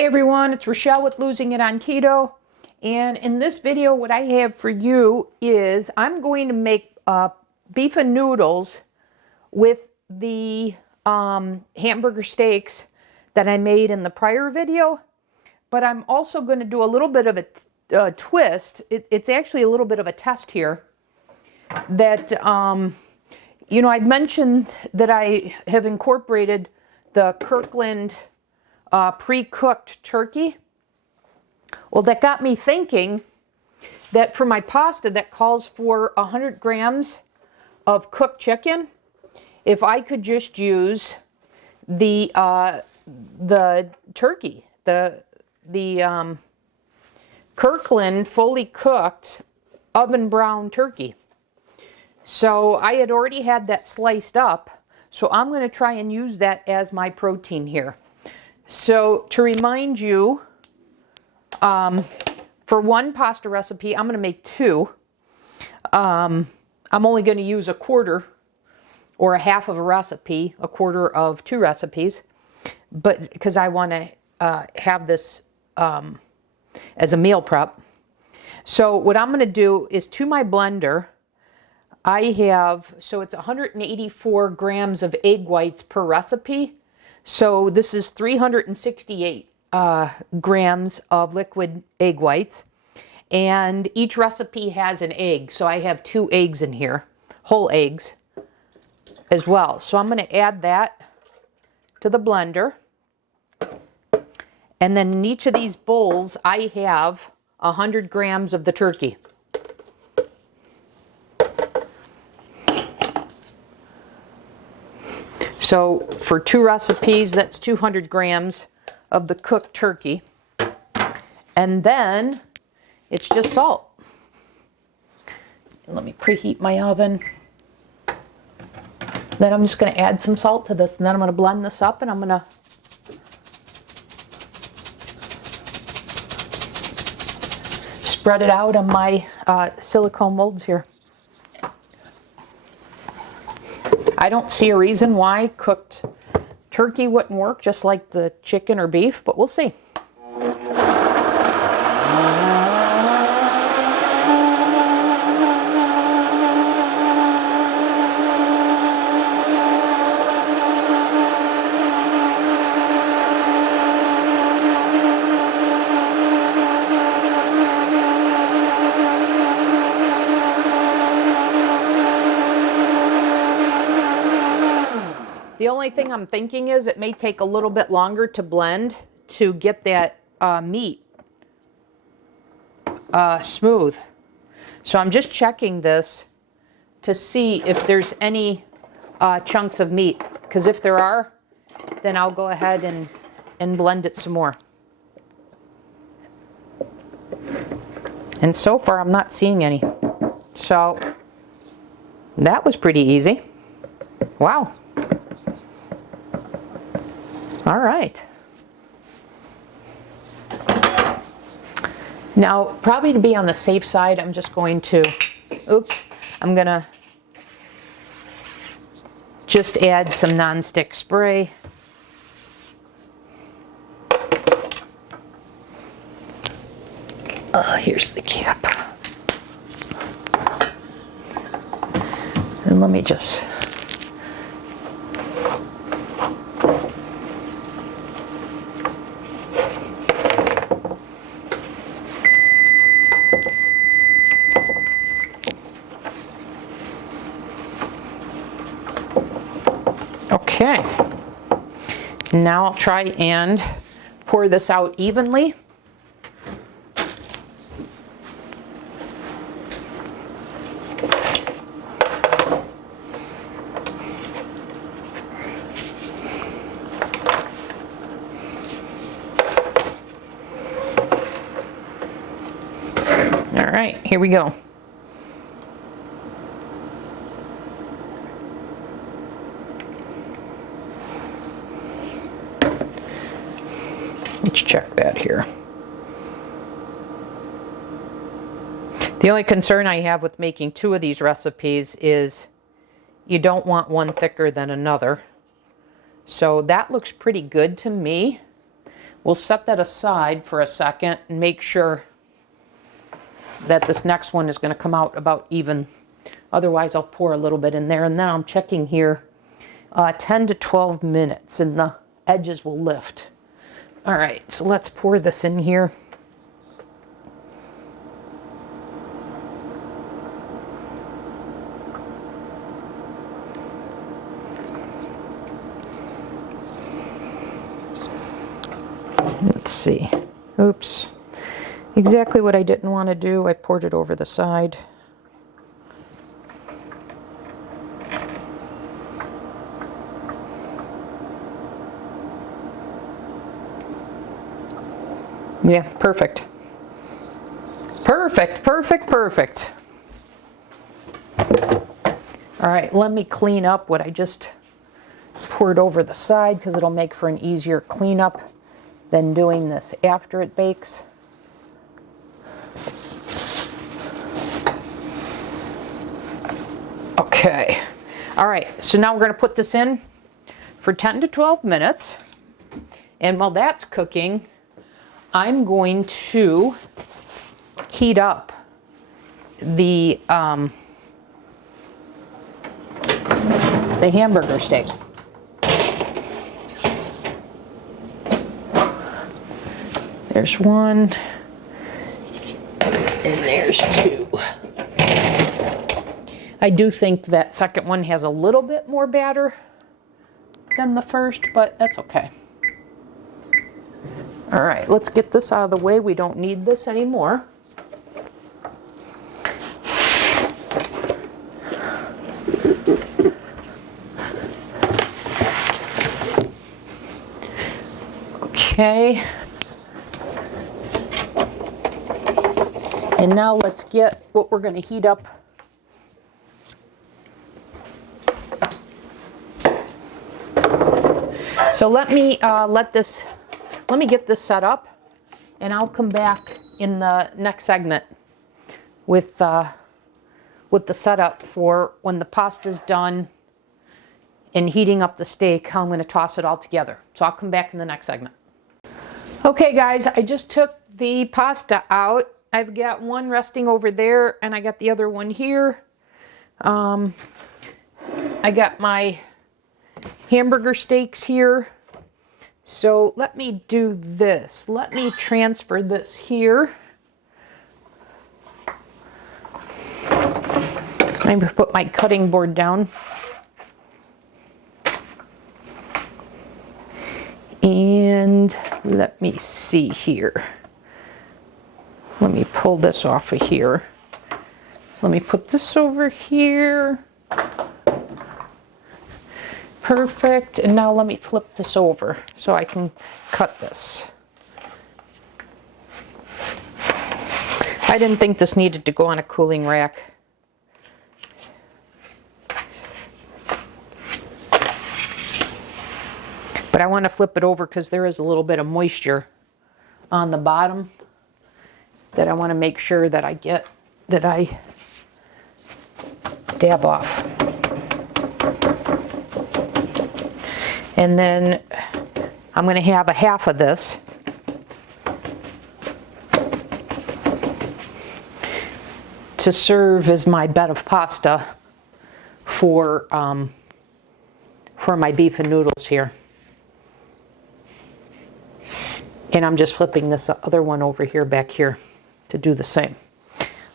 Hey everyone, it's Rochelle with Losing It on Keto. And in this video, what I have for you is I'm going to make beef and noodles with the hamburger steaks that I made in the prior video. But I'm also going to do a little bit of a twist. It's actually a little bit of a test here. That, I'd mentioned that I have incorporated the Kirkland pre-cooked turkey. Well, that got me thinking that for my pasta that calls for 100 grams of cooked chicken, if I could just use the turkey, the Kirkland Fully Cooked oven brown turkey. So I had already had that sliced up, so I'm going to try and use that as my protein here. So to remind you, for one pasta recipe, I'm going to make two. I'm only going to use a quarter or a half of a recipe, a quarter of two recipes, but because I want to have this as a meal prep. So what I'm going to do is to my blender, I have, so it's 184 grams of egg whites per recipe. So this is 368 grams of liquid egg whites. And each recipe has an egg. So I have 2 eggs in here, whole eggs as well. So I'm going to add that to the blender. And then in each of these bowls, I have 100 grams of the turkey. So for 2 recipes, that's 200 grams of the cooked turkey. And then it's just salt. Let me preheat my oven. Then I'm just going to add some salt to this, and then I'm going to blend this up, and I'm going to spread it out on my silicone molds here. I don't see a reason why cooked turkey wouldn't work just like the chicken or beef, but we'll see. The only thing I'm thinking is it may take a little bit longer to blend to get that meat smooth. So I'm just checking this to see if there's any chunks of meat. Because if there are, then I'll go ahead and blend it some more. And so far I'm not seeing any. So that was pretty easy. Wow. All right. Now, probably to be on the safe side, I'm just going to, I'm going to just add some nonstick spray. Here's the cap. And let me just... Okay, now I'll try and pour this out evenly. All right, here we go. Let's check that here. The only concern I have with making 2 of these recipes is you don't want one thicker than another. So that looks pretty good to me. We'll set that aside for a second and make sure that this next one is going to come out about even. Otherwise, I'll pour a little bit in there. And then I'm checking here 10 to 12 minutes and the edges will lift. All right, so let's pour this in here. Let's see. Oops. Exactly what I didn't want to do. I poured it over the side. Yeah, perfect. Perfect, perfect, perfect. All right, let me clean up what I just poured over the side because it'll make for an easier cleanup than doing this after it bakes. Okay. All right, so now we're going to put this in for 10 to 12 minutes. And while that's cooking, I'm going to heat up the hamburger steak. There's one, and there's two. I do think that second one has a little bit more batter than the first, but that's okay. All right, let's get this out of the way. We don't need this anymore. Okay. And now let's get what we're going to heat up. So let me get this set up, and I'll come back in the next segment with the setup for when the pasta's done and heating up the steak, how I'm going to toss it all together. So I'll come back in the next segment. Okay guys, I just took the pasta out. I've got one resting over there, and I got the other one here. I got my hamburger steaks here. So let me do this. Let me transfer this here. I'm going to put my cutting board down. And let me see here. Let me pull this off of here. Let me put this over here. Perfect. And now let me flip this over so I can cut this. I didn't think this needed to go on a cooling rack. But I want to flip it over because there is a little bit of moisture on the bottom that I want to make sure that I dab off. And then I'm going to have a half of this to serve as my bed of pasta for my beef and noodles here. And I'm just flipping this other one over here, back here, to do the same.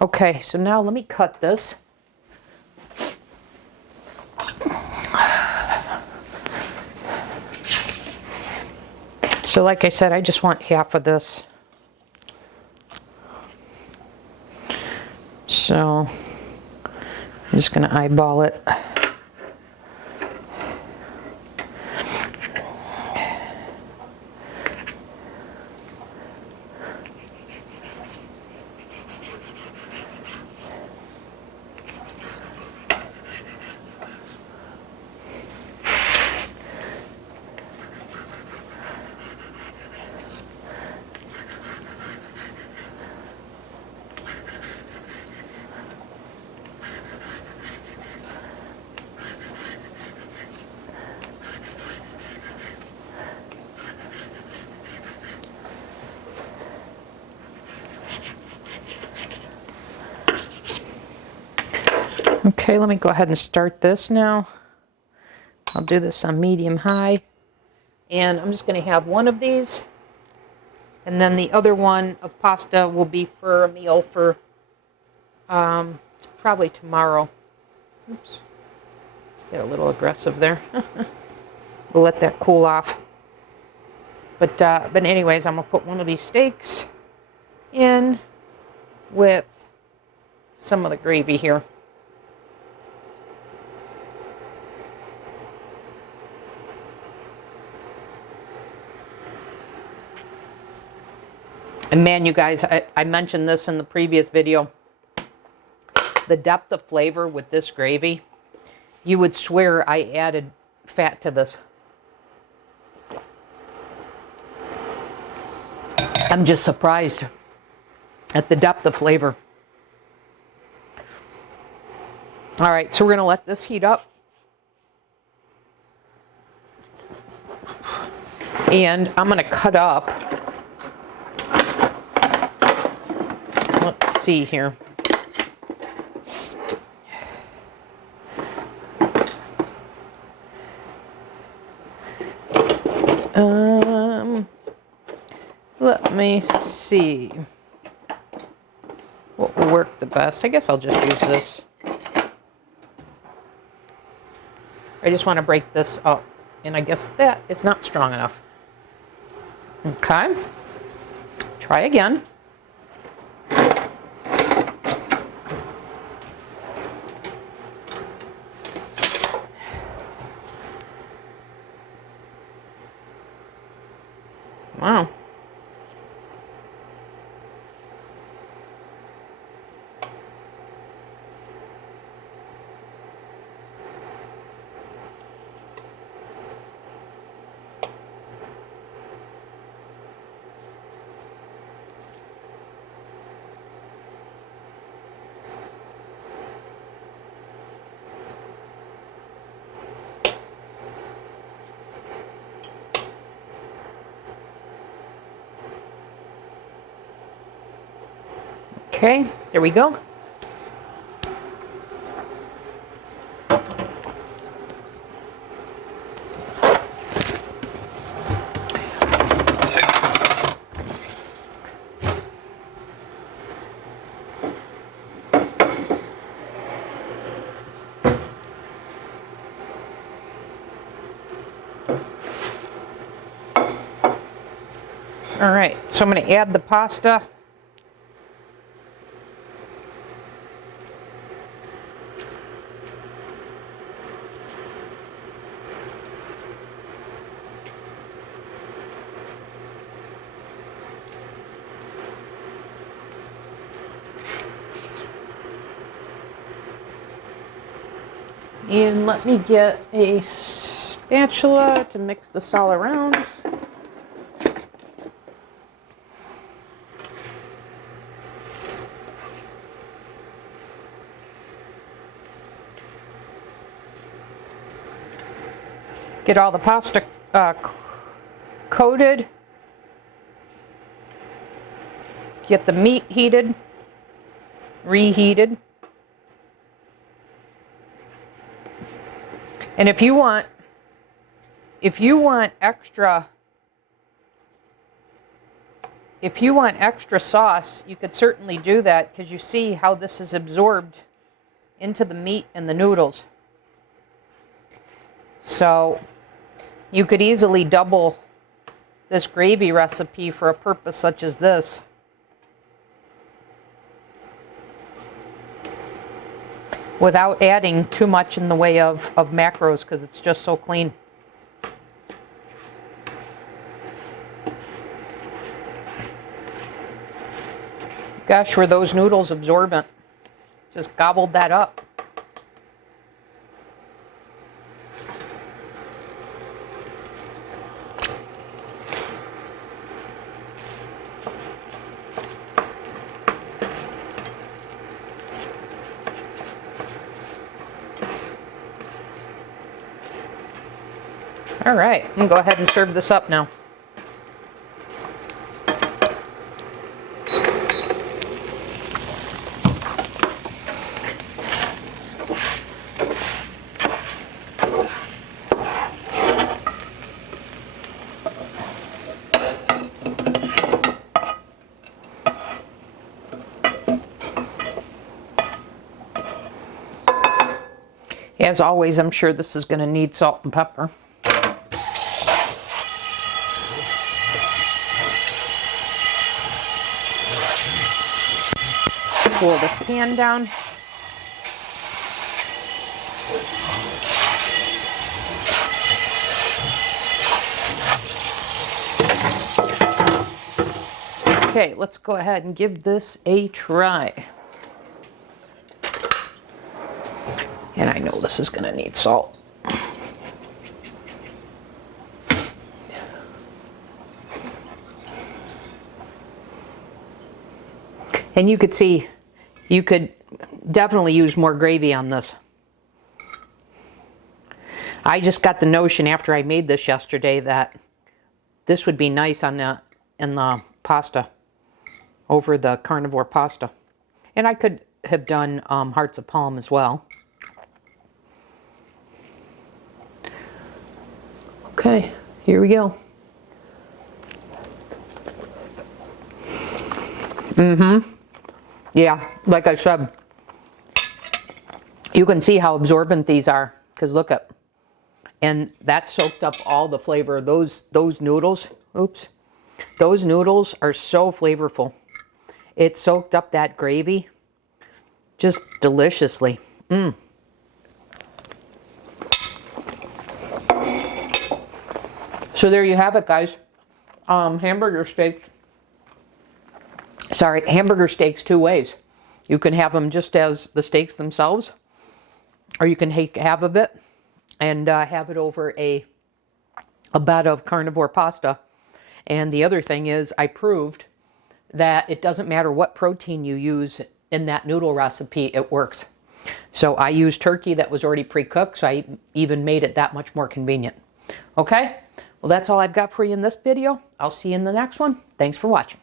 Okay, so now let me cut this. So like I said, I just want half of this. So I'm just going to eyeball it. Okay, let me go ahead and start this now. I'll do this on medium high. And I'm just going to have one of these. And then the other one of pasta will be for a meal for probably tomorrow. Oops. Let's get a little aggressive there. We'll let that cool off. But anyways, I'm going to put one of these steaks in with some of the gravy here. And man, you guys, I mentioned this in the previous video. The depth of flavor with this gravy, you would swear I added fat to this. I'm just surprised at the depth of flavor. All right, so we're going to let this heat up. And I'm going to cut up. Let's see here. Let me see what will work the best. I guess I'll just use this. I just want to break this up, and I guess that it's not strong enough. Okay, try again. Wow. Okay, there we go. All right, so I'm going to add the pasta. And let me get a spatula to mix this all around. Get all the pasta coated. Get the meat heated, reheated. And if you want extra sauce, you could certainly do that, because you see how this is absorbed into the meat and the noodles. So you could easily double this gravy recipe for a purpose such as this. Without adding too much in the way of macros, because it's just so clean. Gosh, were those noodles absorbent. Just gobbled that up. All right, I'm going to go ahead and serve this up now. As always, I'm sure this is going to need salt and pepper. Cool this pan down. Okay, let's go ahead and give this a try. And I know this is going to need salt. And you could see, you could definitely use more gravy on this. I just got the notion after I made this yesterday that this would be nice on in the pasta, over the carnivore pasta. And I could have done hearts of palm as well. Okay, here we go. Yeah, like I said, you can see how absorbent these are, because look at, and that soaked up all the flavor. Those noodles, oops, those noodles are so flavorful. It soaked up that gravy just deliciously. So there you have it, guys. Hamburger steaks. Sorry, hamburger steaks 2 ways. You can have them just as the steaks themselves, or you can take half of it and have it over a bed of carnivore pasta. And the other thing is, I proved that it doesn't matter what protein you use in that noodle recipe, it works. So I used turkey that was already pre-cooked, so I even made it that much more convenient. Okay? Well, that's all I've got for you in this video. I'll see you in the next one. Thanks for watching.